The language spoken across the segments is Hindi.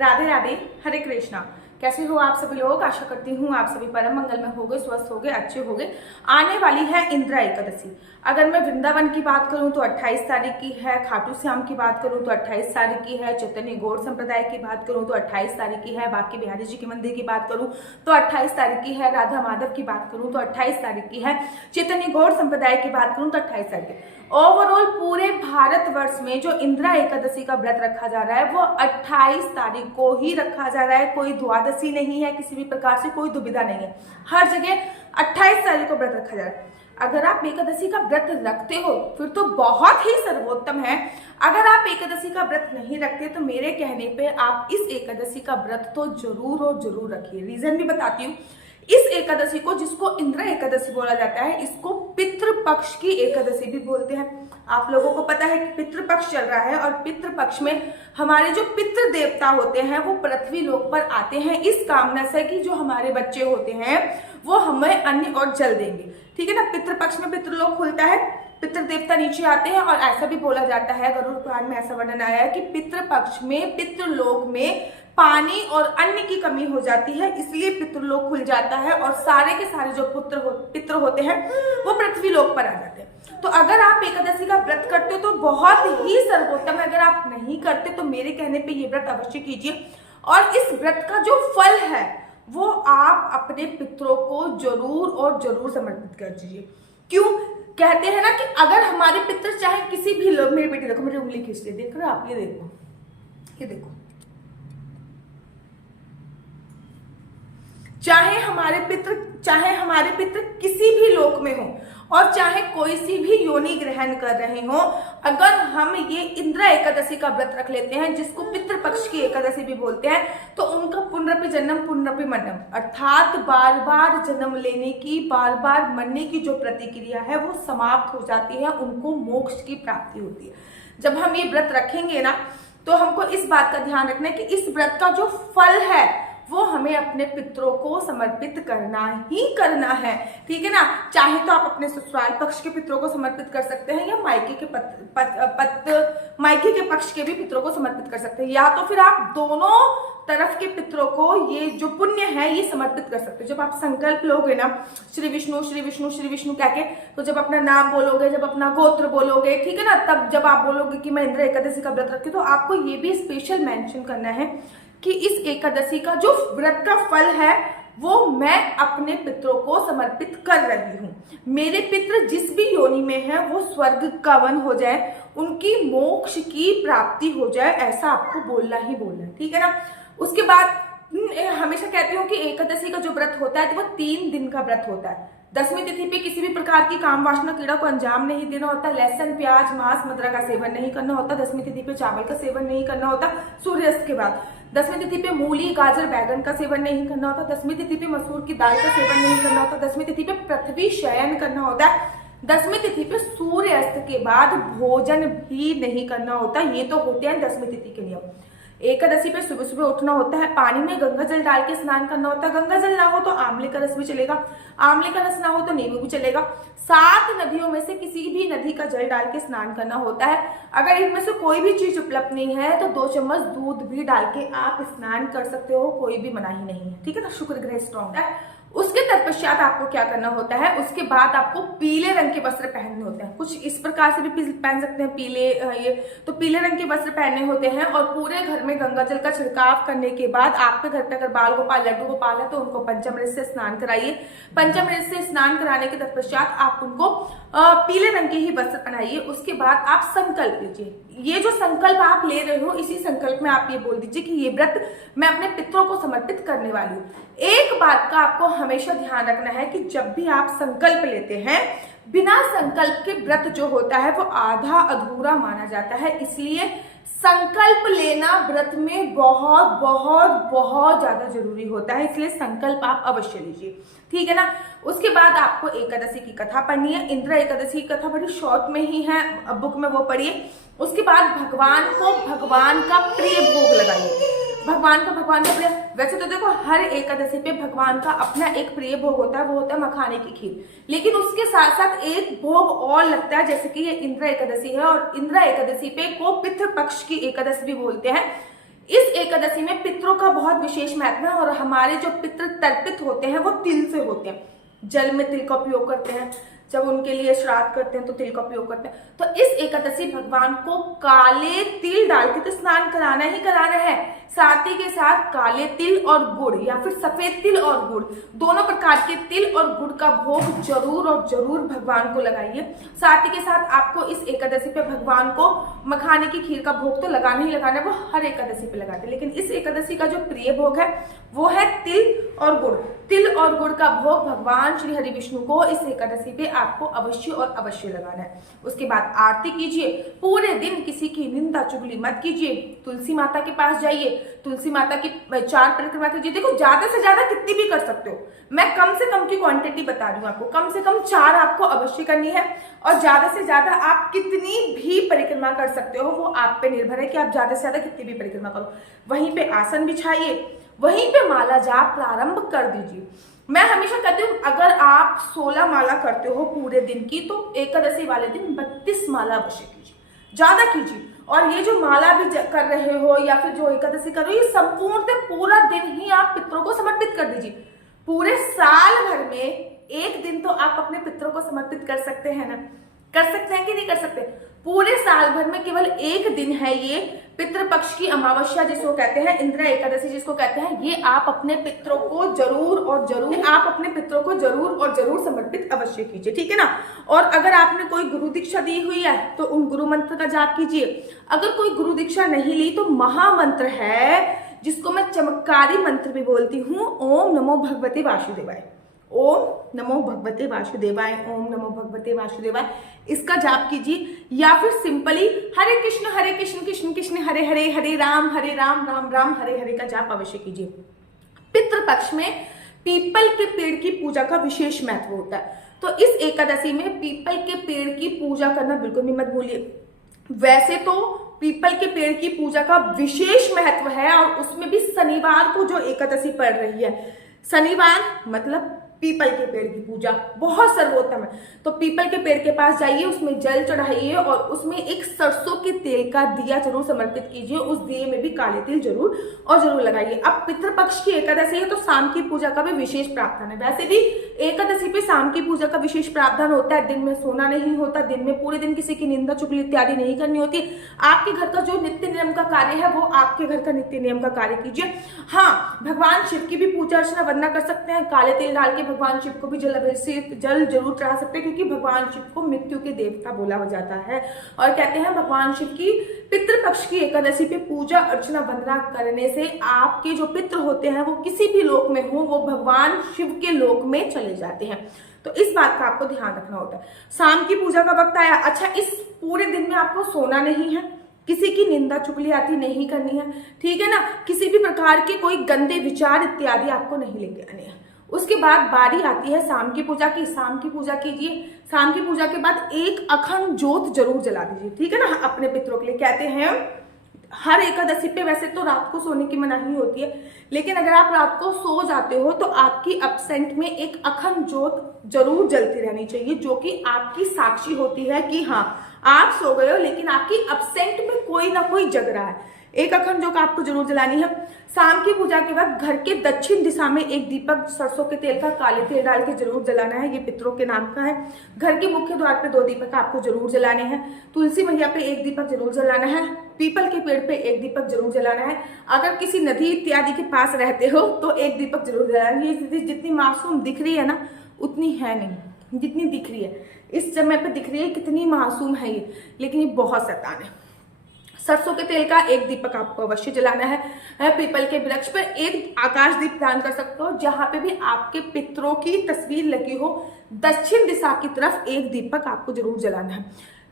राधे राधे, हरे कृष्णा। कैसे हो आप सभी लोग? आशा करती हूँ आप सभी परम मंगल में होगे, स्वस्थ होगे, अच्छे होगे। आने वाली है इंदिरा एकादशी। अगर मैं वृंदावन की बात करूं तो 28 तारीख की है, खाटू श्याम की बात करूं तो 28 तारीख की है, चैतन्य गौड़ संप्रदाय की बात करूं तो 28 तारीख की है, बाकी बिहारी जी के मंदिर की बात करूं तो 28 तारीख की है, राधा माधव की बात करूं तो 28 तारीख की है, चैतन्य गौड़ संप्रदाय की बात करूं तो 28 तारीख की। ओवरऑल पूरे भारतवर्ष में जो इंदिरा एकादशी का व्रत रखा जा रहा है वो 28 तारीख को ही रखा जा रहा है। कोई द्वादशी नहीं है, किसी भी प्रकार से कोई दुविधा नहीं है, हर जगह 28 तारीख को व्रत रखा जा रहा है। अगर आप एकादशी का व्रत रखते हो फिर तो बहुत ही सर्वोत्तम है। अगर आप एकादशी का व्रत नहीं रखते तो मेरे कहने पे आप इस एकादशी का व्रत तो जरूर और जरूर रखिए। रीजन भी बताती हूँ। इस एकादशी को, जिसको इंदिरा एकादशी बोला जाता है, इसको पितृपक्ष की एकादशी भी बोलते हैं। आप लोगों को पता है कि पितृपक्ष चल रहा है और पितृपक्ष में हमारे जो पितृ देवता होते हैं वो पृथ्वी लोक पर आते हैं इस कामना से कि जो हमारे बच्चे होते हैं वो हमें अन्न और जल देंगे। ठीक है ना। पितृपक्ष में पितृलोक खुलता है, पितृ देवता नीचे आते हैं और ऐसा भी बोला जाता है, गरुड़ पुराण में ऐसा वर्णन आया है कि पितृपक्ष में पितृलोक में पानी और अन्न की कमी हो जाती है, इसलिए पितृलोक खुल जाता है और सारे के सारे जो पितृ होते हैं वो पृथ्वी लोक पर आ जाते हैं। तो अगर आप एकादशी का व्रत करते हो तो बहुत ही सर्वोत्तम है। अगर आप नहीं करते तो मेरे कहने पे ये व्रत अवश्य कीजिए और इस व्रत का जो फल है वो आप अपने पितरों को जरूर और जरूर समर्पित कर दीजिए। क्यों कहते हैं ना कि अगर हमारे पितर चाहे किसी भी लोग, मेरी बेटी देखो, मेरी उंगली खींच रही, देख रहे हो आप? ये देखो, ये देखो, चाहे हमारे पितर किसी भी लोक में हो और चाहे कोई सी भी योनि ग्रहण कर रहे हो, अगर हम ये इंदिरा एकादशी का व्रत रख लेते हैं, जिसको पितृपक्ष की एकादशी भी बोलते हैं, तो उनका पुनरपि जन्म पुनरपि मरणम, अर्थात बार बार जन्म लेने की, बार बार मरने की जो प्रतिक्रिया है वो समाप्त हो जाती है, उनको मोक्ष की प्राप्ति होती है। जब हम ये व्रत रखेंगे ना तो हमको इस बात का ध्यान रखना है कि इस व्रत का जो फल है वो हमें अपने पितरों को समर्पित करना ही करना है। ठीक है ना। चाहे तो आप अपने ससुराल पक्ष के पितरों को समर्पित कर सकते हैं या मायके के पक्ष के भी पितरों को समर्पित कर सकते हैं, या तो फिर आप दोनों तरफ के पितरों को ये जो पुण्य है ये समर्पित कर सकते हैं। जब आप संकल्प लोगे ना, श्री विष्णु श्री विष्णु श्री विष्णु कह के, तो जब अपना नाम बोलोगे, जब अपना गोत्र बोलोगे, ठीक है ना, तब जब आप बोलोगे कि मैं इंदिरा एकादशी का व्रत रखती हूँ, तो आपको ये भी स्पेशल मेंशन करना है कि इस एकादशी का जो व्रत का फल है वो मैं अपने पितरों को समर्पित कर रही हूँ। मेरे पितृ जिस भी योनि में है वो स्वर्ग का वन हो जाए, उनकी मोक्ष की प्राप्ति हो जाए, ऐसा आपको बोलना ही बोलना है। ठीक है ना। उसके बाद हमेशा कहती हूँ कि एकादशी का जो व्रत होता है तो वो 3 दिन का व्रत होता है। दसवीं तिथि पे किसी भी प्रकार की काम वासना कीड़ा को अंजाम नहीं देना होता, लहसुन प्याज मांस मदिरा का सेवन नहीं करना होता, दसवीं तिथि पे चावल का सेवन नहीं करना होता सूर्यास्त के बाद, दसवीं तिथि पे मूली गाजर बैगन का सेवन नहीं करना होता, दसवीं तिथि पे मसूर की दाल का सेवन नहीं करना होता, दसवीं तिथि पे पृथ्वी शयन करना होता है, दसवीं तिथि पे सूर्यास्त के बाद भोजन भी नहीं करना होता। ये तो होते हैं दसवीं तिथि के नियम। एकादशी पे सुबह सुबह उठना होता है, पानी में गंगा जल डाल के स्नान करना होता है, गंगा जल ना हो तो आंवले का रस भी चलेगा, आंवले का रस ना हो तो नींबू भी चलेगा। 7 नदियों में से किसी भी नदी का जल डाल के स्नान करना होता है। अगर इनमें से कोई भी चीज उपलब्ध नहीं है तो 2 चम्मच दूध भी डाल के आप स्नान कर सकते हो, कोई भी मनाही नहीं है। ठीक है ना। शुक्र ग्रह स्ट्रॉन्ग है। उसके तत्पश्चात आपको क्या करना होता है, उसके बाद आपको पीले रंग के वस्त्र पहनने होते हैं। कुछ इस प्रकार से भी पहन सकते हैं पीले, ये तो पीले रंग के वस्त्र पहनने होते हैं और पूरे घर में गंगा जल का छिड़काव करने के बाद आपके घर पे अगर बाल गोपाल लड्डू गोपाल है तो उनको पंचामृत से स्नान कराइए। पंचामृत से स्नान कराने के तत्पश्चात आप उनको पीले रंग के ही वस्त्र पहनाइए। उसके बाद आप संकल्प लीजिए। ये जो संकल्प आप ले रहे हो, इसी संकल्प में आप ये बोल दीजिए कि ये व्रत मैं अपने पितरों को समर्पित करने वाली हूँ। एक बात का आपको हमेशा ध्यान रखना है कि जब भी आप संकल्प लेते हैं, बिना संकल्प के व्रत जो होता है वो आधा अधूरा माना जाता है, इसलिए संकल्प लेना व्रत में बहुत बहुत बहुत ज्यादा जरूरी होता है, इसलिए संकल्प आप अवश्य लीजिए। ठीक है ना। उसके बाद आपको एकादशी की कथा पढ़नी है। इंदिरा एकादशी की कथा बड़ी शॉर्ट में ही है, बुक में वो पढ़िए। उसके बाद भगवान का प्रिय भोग लगाइए। भगवान का प्रिय, वैसे तो देखो हर एकादशी पे भगवान का अपना एक प्रिय भोग होता है, वो होता है मखाने की खीर, लेकिन उसके साथ साथ एक भोग और लगता है, जैसे कि ये इंदिरा एकादशी है और इंदिरा एकादशी पे को पितृपक्ष की एकादशी भी बोलते हैं। इस एकादशी में पितरों का बहुत विशेष महत्व है, और हमारे जो पितृ तर्पित होते हैं वो तिल से होते हैं। जल में तिल का उपयोग करते हैं, जब उनके लिए श्राद्ध करते हैं तो तिल का उपयोग करते हैं। तो इस एकादशी भगवान को काले तिल डाल के तो स्नान कराना ही कराना है, साथ ही के साथ काले तिल और गुड़ या फिर सफेद तिल और गुड़, दोनों प्रकार के तिल और गुड़ का भोग जरूर और जरूर भगवान को लगाइए। साथ ही के साथ आपको इस एकादशी पे भगवान को मखाने की खीर का भोग तो लगाना ही लगाना है, वो हर एकादशी पे लगाते हैं, लेकिन इस एकादशी का जो प्रिय भोग है वो है तिल और गुड़। तिल और गुड़ का भोग भगवान श्री हरि विष्णु को इस एकादशी पे आपको अवश्य और अवश्य लगाना है। उसके बाद आरती कीजिए, पूरे दिन किसी की निंदा चुगली मत कीजिए, तुलसी माता के पास जाइए, तुलसी माता की 4 परिक्रमा कीजिए। देखो ज्यादा से ज्यादा कितनी भी कर सकते हो, मैं कम से कम की क्वांटिटी बता रही हूँ आपको, कम से कम 4 आपको अवश्य करनी है, और ज्यादा से ज्यादा आप कितनी भी परिक्रमा कर सकते हो वो आप पे निर्भर है कि आप ज्यादा से ज्यादा कितनी भी परिक्रमा करो। वहीं पे आसन बिछाइए, वहीं पे माला जाप प्रारंभ कर दीजिए। मैं हमेशा कहती हूँ अगर आप 16 माला करते हो पूरे दिन की तो एकादशी वाले दिन 32 माला अवश्य कीजिए, ज्यादा कीजिए। और ये जो माला भी कर रहे हो या फिर जो एकादशी कर रहे हो, ये संपूर्ण पूरा दिन ही आप पितरों को समर्पित कर दीजिए। पूरे साल भर में एक दिन तो आप अपने पितरों को समर्पित कर सकते हैं ना, कर सकते हैं कि नहीं कर सकते? पूरे साल भर में केवल एक दिन है ये पितृपक्ष की अमावस्या जिसको कहते हैं, इंदिरा एकादशी जिसको कहते हैं, ये आप अपने पितरों को जरूर और जरूर समर्पित अवश्य कीजिए, ठीक है ना। और अगर आपने कोई गुरु दीक्षा दी हुई है तो उन गुरु मंत्र का जाप कीजिए। अगर कोई गुरु दीक्षा नहीं ली तो महामंत्र है जिसको मैं चमत्कारी मंत्र भी बोलती हूँ, ओम नमो भगवते वासुदेवाय, ओम नमो भगवते वासुदेवाय, ओम नमो भगवते वासुदेवाय, इसका जाप कीजिए। या फिर सिंपली हरे कृष्ण कृष्ण कृष्ण हरे हरे, हरे राम राम राम हरे हरे का जाप अवश्य कीजिए। पितृपक्ष में पीपल के पेड़ की पूजा का विशेष महत्व होता है, तो इस एकादशी में पीपल के पेड़ की पूजा करना बिल्कुल भी मत भूलिए। वैसे तो पीपल के पेड़ की पूजा का विशेष महत्व है, और उसमें भी शनिवार को जो एकादशी पड़ रही है, शनिवार मतलब पीपल के पेड़ की पूजा बहुत सर्वोत्तम है। तो पीपल के पेड़ के पास जाइए, उसमें जल चढ़ाइए और उसमें एक सरसों के तेल का दिया जरूर समर्पित कीजिए, उस दिए में भी काले तिल जरूर और जरूर लगाइए। अब पितृपक्ष की एकादशी है तो शाम की पूजा का भी विशेष प्रावधान है। वैसे भी एकादशी पे शाम की पूजा का विशेष प्रावधान होता है, दिन में सोना नहीं होता, दिन में पूरे दिन किसी की निंदा चुगली इत्यादि नहीं करनी होती। आपके घर का जो नित्य नियम का कार्य है वो आपके घर का नित्य नियम का कार्य कीजिए। हाँ, भगवान शिव की भी पूजा अर्चना वंदना कर सकते हैं, काले तिल डाल के भगवान शिव को भी जल जरूर चढ़ा सकते हैं, क्योंकि भगवान शिव को मृत्यु के देवता बोला जाता है। और कहते हैं भगवान शिव की पितृपक्ष की एकादशी पे पूजा अर्चना वंदना करने से आपके जो पितृ होते हैं वो किसी भी लोक में हो, वो भगवान शिव के लोक में चले जाते हैं। तो इस बात का आपको ध्यान रखना होता है। शाम की पूजा का वक्त आया, अच्छा इस पूरे दिन में आपको सोना नहीं है, किसी की निंदा चुगली आती नहीं करनी है, ठीक है ना, किसी भी प्रकार के कोई गंदे विचार इत्यादि आपको नहीं लेके आने हैं। उसके बाद बारी आती है शाम की पूजा की। शाम की पूजा कीजिए, शाम की पूजा के बाद एक अखंड ज्योत जरूर जला दीजिए, ठीक है ना, अपने पितरों के लिए। कहते हैं हर एकादशी पे वैसे तो रात को सोने की मनाही होती है, लेकिन अगर आप रात को सो जाते हो तो आपकी अपसेंट में एक अखंड ज्योत जरूर जलती रहनी चाहिए, जो कि आपकी साक्षी होती है कि हाँ आप सो गए हो लेकिन आपकी अपसेंट में कोई ना कोई जग रहा है। एक अखंड ज्योत आपको जरूर जलानी है। शाम की पूजा के वक्त घर के दक्षिण दिशा में एक दीपक सरसों के तेल का काले तेल डाल के जरूर जलाना है, ये पितरों के नाम का है। घर के मुख्य द्वार पे 2 दीपक आपको जरूर जलाने हैं। तुलसी मैया पे 1 दीपक जरूर जलाना है। पीपल के पेड़ पे 1 दीपक जरूर जलाना है। अगर किसी नदी इत्यादि के पास रहते हो तो 1 दीपक जरूर जलाना है। ये जितनी मासूम दिख रही है ना उतनी है नहीं जितनी दिख रही है, इस समय पे दिख रही है कितनी मासूम है ये, लेकिन ये बहुत शैतान है। सरसों के तेल का 1 दीपक आपको अवश्य जलाना है। पीपल के वृक्ष पर 1 आकाश दीप दान कर सकते हो, जहां पे भी आपके पितरों की तस्वीर लगी हो, दक्षिण दिशा की तरफ 1 दीपक आपको जरूर जलाना है।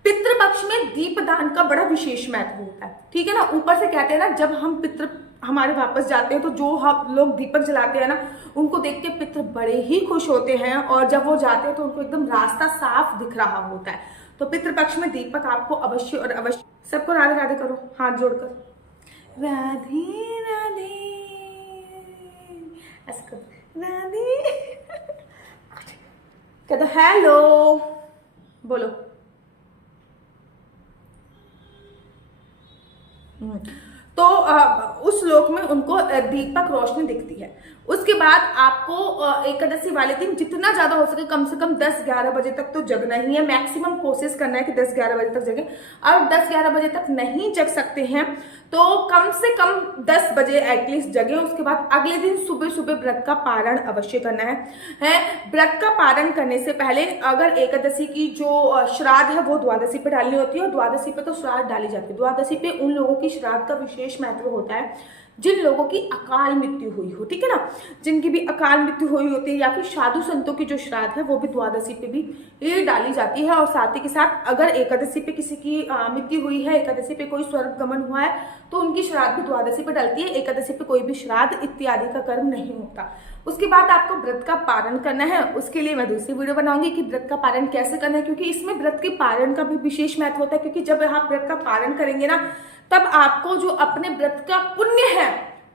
पितृपक्ष में दीप दान का बड़ा विशेष महत्व होता है, ठीक है ना। ऊपर से कहते हैं ना, जब हम पितृ हमारे वापस जाते हैं तो जो हम लोग दीपक जलाते हैं ना, उनको देख के पितृ बड़े ही खुश होते हैं, और जब वो जाते हैं तो उनको एकदम रास्ता साफ दिख रहा होता है। तो पितृपक्ष में दीपक आपको अवश्य और अवश्य। सबको राधे राधे करो हाथ जोड़कर, राधे राधे, ऐसे करो राधे, कह दो हेलो, बोलो। तो उस लोक में उनको दीपक रोशनी दिखती है। उसके बाद आपको एकादशी वाले दिन जितना ज्यादा हो सके कम से कम 10-11 बजे तक तो जगना ही है। मैक्सिमम कोशिश करना है कि 10-11 बजे तक जगे। और 10-11 बजे तक नहीं जग सकते हैं तो कम से कम 10 बजे एटलीस्ट जगे। उसके बाद अगले दिन सुबह सुबह व्रत का पारण अवश्य करना है। व्रत का पारण करने से पहले अगर एकादशी की जो श्राद्ध है वो द्वादशी पे डालनी होती है, और द्वादशी पे तो श्राद्ध डाली जाती है। द्वादशी पे उन लोगों की श्राद्ध का विशेष महत्व होता है जिन लोगों की अकाल मृत्यु हुई हो, ठीक है ना, जिनकी भी अकाल मृत्यु हुई होती है, या फिर साधु संतों की जो श्राद्ध है वो भी द्वादशी पे भी ये डाली जाती है। और साथ ही के साथ अगर एकादशी पे किसी की मृत्यु हुई है, एकादशी पे कोई स्वर्ग गमन हुआ है, तो उनकी श्राद्ध भी द्वादशी पे डलती है। एकादशी पे कोई भी श्राद्ध इत्यादि का कर्म नहीं होता। उसके बाद आपको व्रत का पारण करना है। उसके लिए मैं दूसरी वीडियो बनाऊंगी कि व्रत का पारण कैसे करना है, क्योंकि इसमें व्रत के पारण का भी विशेष महत्व होता है। क्योंकि जब आप व्रत का पारण करेंगे ना, तब आपको जो अपने व्रत का पुण्य है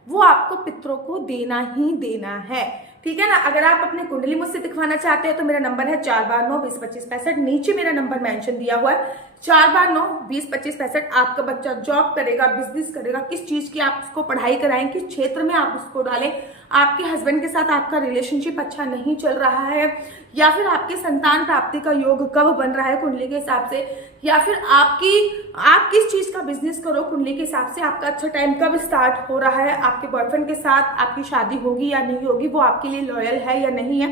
वो आपको पितरों को देना ही देना है, ठीक है ना। अगर आप अपनी कुंडली मुझसे दिखवाना चाहते हैं तो मेरा नंबर है 4/9-20-25-65। नीचे मेरा नंबर मेंशन दिया हुआ है 4/9-20-25-65। आपका बच्चा जॉब करेगा, बिजनेस करेगा, किस चीज की आप उसको पढ़ाई कराएं, किस क्षेत्र में आप उसको डालें, आपके हस्बैंड के साथ आपका रिलेशनशिप अच्छा नहीं चल रहा है, या फिर आपकी संतान प्राप्ति का योग कब बन रहा है कुंडली के हिसाब से, या फिर आप किस चीज का बिजनेस करो कुंडली के हिसाब से, आपका अच्छा टाइम कब स्टार्ट हो रहा है, आपके बॉयफ्रेंड के साथ आपकी शादी होगी या नहीं होगी, वो आपके लिए लॉयल है या नहीं है,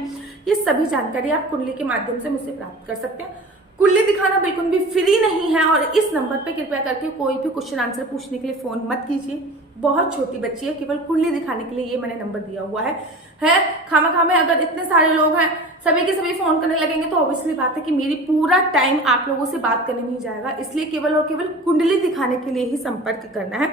ये सभी जानकारी आप कुंडली के माध्यम से मुझसे प्राप्त कर सकते हैं। कुंडली दिखाना बिल्कुल भी फ्री नहीं है, और इस नंबर पे कृपया करके कोई भी क्वेश्चन आंसर पूछने के लिए फोन मत कीजिए। बहुत छोटी बच्ची है, केवल कुंडली दिखाने के लिए ये मैंने नंबर दिया हुआ है। खामा में अगर इतने सारे लोग हैं सभी के सभी फोन करने लगेंगे तो ऑब्वियसली बात है कि मेरी पूरा टाइम आप लोगों से बात करने में ही जाएगा। इसलिए केवल और केवल कुंडली दिखाने के लिए ही संपर्क करना है।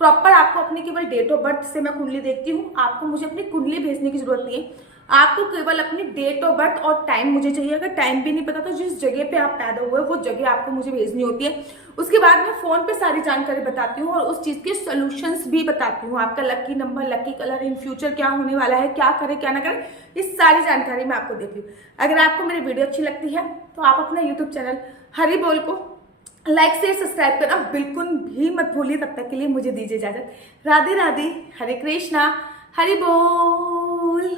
प्रॉपर आपको अपनी केवल डेट ऑफ बर्थ से मैं कुंडली देखती हूँ, आपको मुझे अपनी कुंडली भेजने की जरूरत नहीं है। आपको केवल अपनी डेट ऑफ बर्थ और टाइम मुझे चाहिए। अगर टाइम भी नहीं पता तो जिस जगह पे आप पैदा हुए वो जगह आपको मुझे भेजनी होती है। उसके बाद मैं फोन पे सारी जानकारी बताती हूँ और उस चीज के सॉल्यूशंस भी बताती हूँ। आपका lucky number, lucky colour, in future क्या होने वाला है, क्या करे क्या ना करे, इस सारी जानकारी मैं आपको देती हूँ। अगर आपको मेरी वीडियो अच्छी लगती है तो आप अपना यूट्यूब चैनल हरि बोल को लाइक से सब्सक्राइब करना बिल्कुल भी मत भूलिए। तब तक के लिए मुझे दीजिए इजाजत। राधे राधे, हरे कृष्णा, हरि बोल।